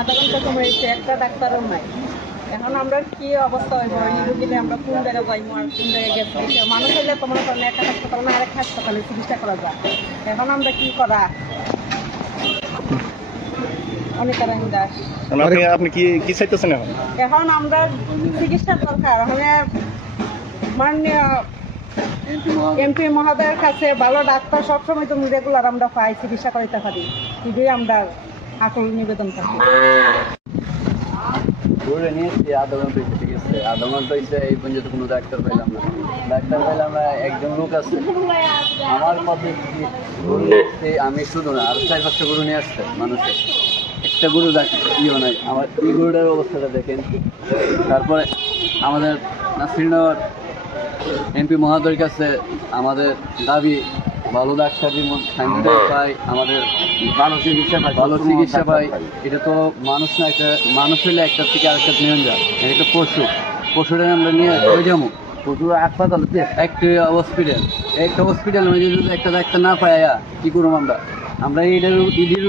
আধা ঘন্টা সময় হয়েছে, একটা ডাক্তারও নাই। এখন আমরা কি অবস্থা হইব, এই রোগীলে আমরা কোন জায়গায় যাইবো আর কোন জায়গায় গেছি? মানুষ হইলে তো মনে করেন একটা হাসপাতাল না আরেক হাসপাতালে চিকিৎসা করা যায়। এখন আমরা কি করা? অনিতারানী দাস। আপনি কি চাইতেছেন এখন? এখন আমরা চিকিৎসার দরকার। ওখানে মাননীয় এমপি মহোদয়ের কাছে ভালো ডাক্তার সবসময় তো রেগুলার আমরা পাই, চিকিৎসা করাইতে পারি। এটাই আমরা আকুল নিবেদন থাকি। ঘুরে নিয়েছি আধা ঘন্টা হয়েছে, ঠিক আছে, আধা ঘন্টা হয়েছে, এই পর্যন্ত কোনো ডাক্তার পাইলাম না। ডাক্তার পাইলাম না, একজন লোক আছে আমার পথে আমি শুধু না, আর 4-5টা গরু নিয়ে আসছে মানুষের, একটা গরু ইয়ে নাই। আমার এই গরুটার অবস্থাটা দেখেন। তারপরে আমাদের নাসিরনগর এমপি মহোদয়ের কাছে আমাদের দাবি ভালো ডাক্তার পাই, আমাদের ভালো চিকিৎসা পাই। এটা তো মানুষ না, একটা মানুষ হলে একটা থেকে আরেকটা নিয়ে যায়, একটা পশুটা আমরা নিয়ে হয়ে যাবো। পশু হাসপাতাল একটা হসপিটাল যদি একটা ডাক্তার না পাই, কি করবো আমরা? আমরা এটার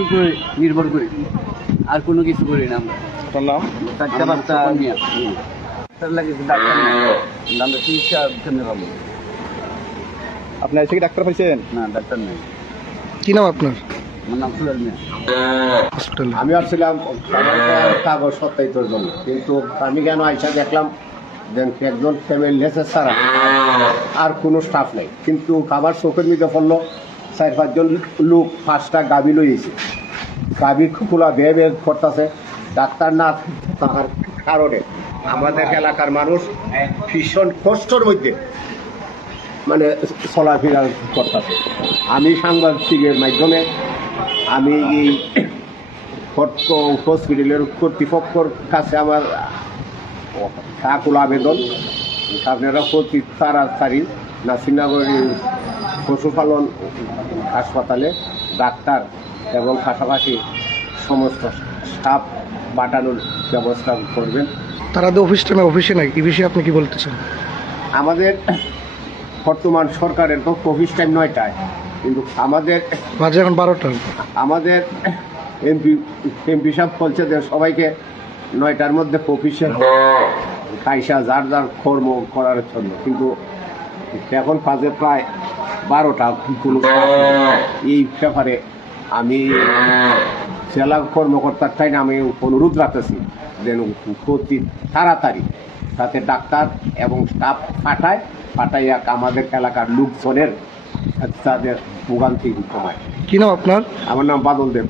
উপরে নির্ভর করি, আর কোনো কিছু করি না। আমরা আমরা চিকিৎসা কেন্দ্রে পাবো আপনি এসে কি ডাক্তার পাইছেন? না, ডাক্তার নেই। কি নাম আপনার? আমার নাম সুরাজ মিয়া। হসপিটালে আমি আসছিলাম কাগজ সত্যায়িতর জন্য, কিন্তু আমি কেন আইসা দেখলাম একজন ফ্যামিলি লেসের ছাড়া আর কোনো স্টাফ নেই। কিন্তু খাবার চোখের মধ্যে পড়লো 4-5জন লোক 5টা গাভী লইয়েছে, গাভী খোলা বেয়ে বেয়ে করতেছে। ডাক্তার না থাকার কারণে আমাদের এলাকার মানুষ ভীষণ কষ্টর মধ্যে মানে চলাফেরা করতেছে। আমি সাংবাদিকের মাধ্যমে আমি এই হসপিটালের কর্তৃপক্ষের কাছে আমার আকুল আবেদন, আপনারা প্রতি তাড়াতাড়ি নাসিরনগর পশুপালন হাসপাতালে ডাক্তার এবং পাশাপাশি সমস্ত স্টাফ পাঠানোর ব্যবস্থা করবেন। তারা তো অফিসে নাই, এই বিষয়ে আপনি কি বলতে চান? আমাদের বর্তমান সরকারের তো অফিস টাইম 9টায়, কিন্তু আমাদের বাজে এখন 12টা। আমাদের এমপি সাহেব বলছে যে সবাইকে 9টার মধ্যে অফিসে কাইসা যার যার কর্ম করার জন্য, কিন্তু এখন বাজে প্রায় 12টা। কোনো এই ব্যাপারে আমি জেলা কর্মকর্তার চাই না, আমি অনুরোধ রাখতেছি যেন প্রতি তাড়াতাড়ি তাতে ডাক্তার এবং স্টাফ পাঠাইয়া আমাদের এলাকার লোকজনের তাদের ভোগান্তি কমায়। কি নাম আপনার? আমার নাম বাদল দেব।